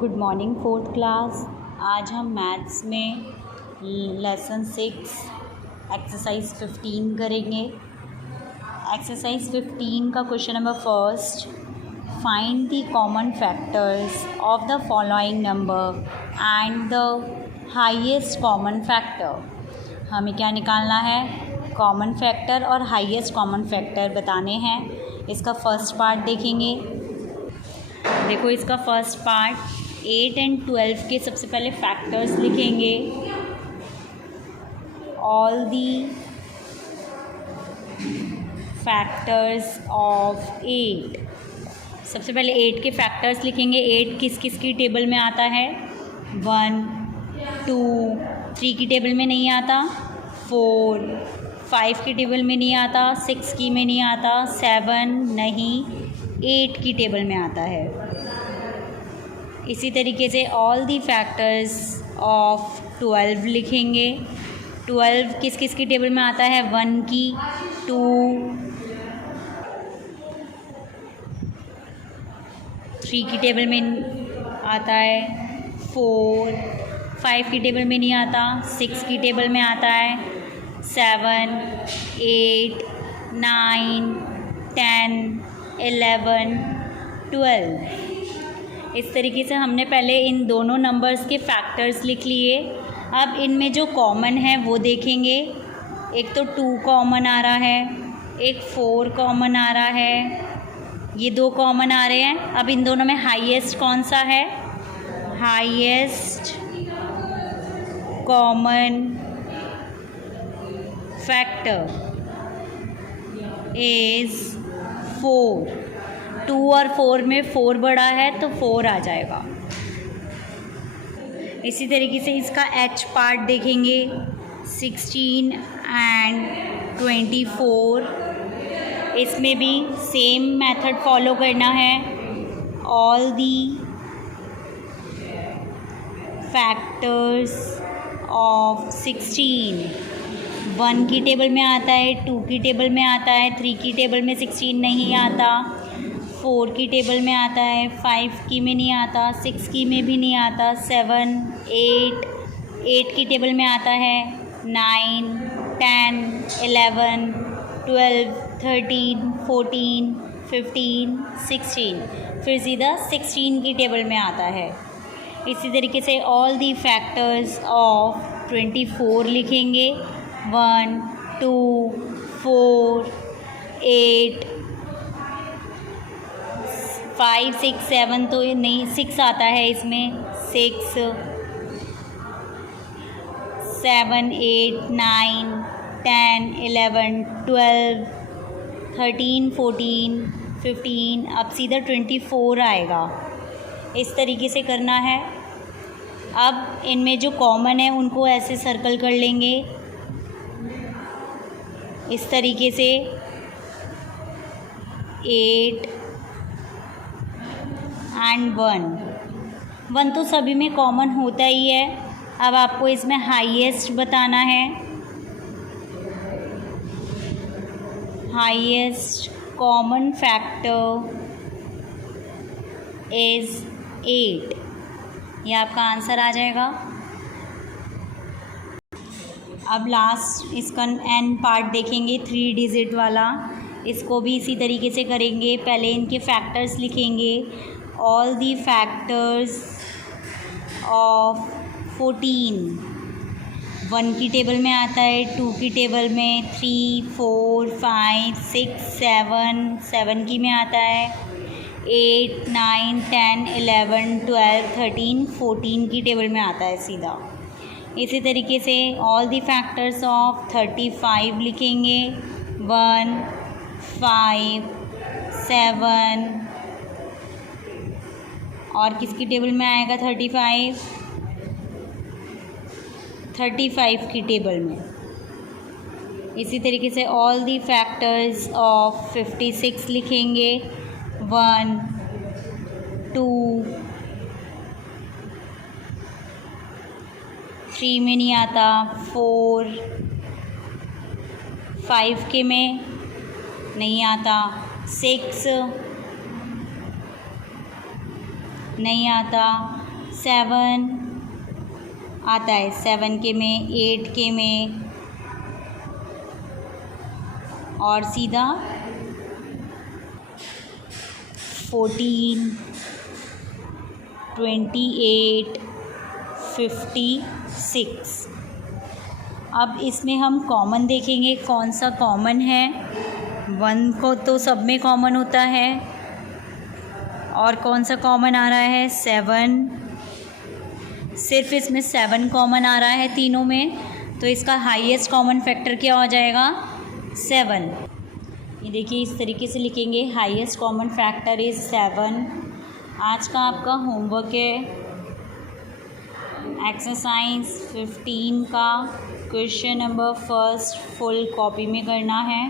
Good morning fourth class. आज हम maths में लेसन 6 एक्सरसाइज 15 करेंगे। एक्सरसाइज 15 का question number first, find the common factors of the following number and the highest common factor. हमें क्या निकालना है? कॉमन फैक्टर और हाईएस्ट कॉमन फैक्टर बताने हैं। इसका फर्स्ट पार्ट देखेंगे। देखो, इसका फर्स्ट पार्ट 8 एंड 12 के सबसे पहले फैक्टर्स लिखेंगे। All the factors of 8। सबसे पहले 8 के फैक्टर्स लिखेंगे। 8 किस किस की टेबल में आता है? 1, 2, 3 की टेबल में नहीं आता, 4, 5 की टेबल में नहीं आता, 6 की में नहीं आता, 7 नहीं, 8 की टेबल में आता है। इसी तरीके से ऑल दी फैक्टर्स ऑफ 12 लिखेंगे। 12 किस किस की टेबल में आता है? 1 की, 2, 3 की टेबल में आता है, 4, 5 की टेबल में नहीं आता, 6 की टेबल में आता है, 7, 8, 9, 10, 11, 12। इस तरीके से हमने पहले इन दोनों नंबर्स के फैक्टर्स लिख लिए। अब इनमें जो कॉमन है वो देखेंगे। एक तो 2 कॉमन आ रहा है, एक 4 कॉमन आ रहा है, ये 2 कॉमन आ रहे हैं। अब इन दोनों में हाईएस्ट कौन सा है? Highest common factor is 4। 2 और 4 में 4 बड़ा है तो 4 आ जाएगा। इसी तरीके से इसका एच पार्ट देखेंगे। 16 एंड 24, इसमें भी सेम मेथड फॉलो करना है। All the factors of 16। 1 की टेबल में आता है, 2 की टेबल में आता है, 3 की टेबल में 16 नहीं आता, 4 की टेबल में आता है, 5 की में नहीं आता, 6 की में भी नहीं आता, 7, 8 की टेबल में आता है, 9, 10, 11, 12, 13, 14, 15, 16, फिर सीधा 16 की टेबल में आता है। इसी तरीके से ऑल दी फैक्टर्स ऑफ 24 लिखेंगे। 1, 2, 4, 8, 5, 6, 7 तो नहीं, 6 आता है इसमें, 6, 7, 8, 9, 10, 11, 12, 13, 14, 15, अब सीधा 24 आएगा। इस तरीके से करना है। अब इनमें जो कॉमन है उनको ऐसे सर्कल कर लेंगे इस तरीके से। 8 एंड 1 तो सभी में कॉमन होता ही है। अब आपको इसमें हाईएस्ट बताना है। Highest common factor is 8। ये आपका आंसर आ जाएगा। अब लास्ट इसका एन पार्ट देखेंगे, 3 डिजिट वाला। इसको भी इसी तरीके से करेंगे। पहले इनके फैक्टर्स लिखेंगे। All the factors of 14। 1 की टेबल में आता है, 2 की टेबल में, 3, 4, 5, 6, 7 की में आता है, 8, 9, 10, 11, 12, 13, 14 की टेबल में आता है सीधा। इसी तरीके से ऑल दी फैक्टर्स ऑफ 35 लिखेंगे। 1, 5, 7, और किसकी टेबल में आएगा? 35 की टेबल में। इसी तरीके से ऑल दी फैक्टर्स ऑफ 56 लिखेंगे। 1, 2, 3 में नहीं आता, 4, 5 के में नहीं आता, 6 नहीं आता, 7 आता है, 7 के में, 8 के में, और सीधा 14, 28, 56। अब इसमें हम कॉमन देखेंगे कौन सा कॉमन है। 1 को तो सब में कॉमन होता है, और कौन सा कॉमन आ रहा है, 7। सिर्फ इसमें 7 कॉमन आ रहा है तीनों में, तो इसका हाईएस्ट कॉमन फैक्टर क्या हो जाएगा, 7। ये देखिए इस तरीके से लिखेंगे, हाईएस्ट कॉमन फैक्टर इज़ 7। आज का आपका होमवर्क है एक्सरसाइज 15 का क्वेश्चन नंबर 1 फुल कॉपी में करना है।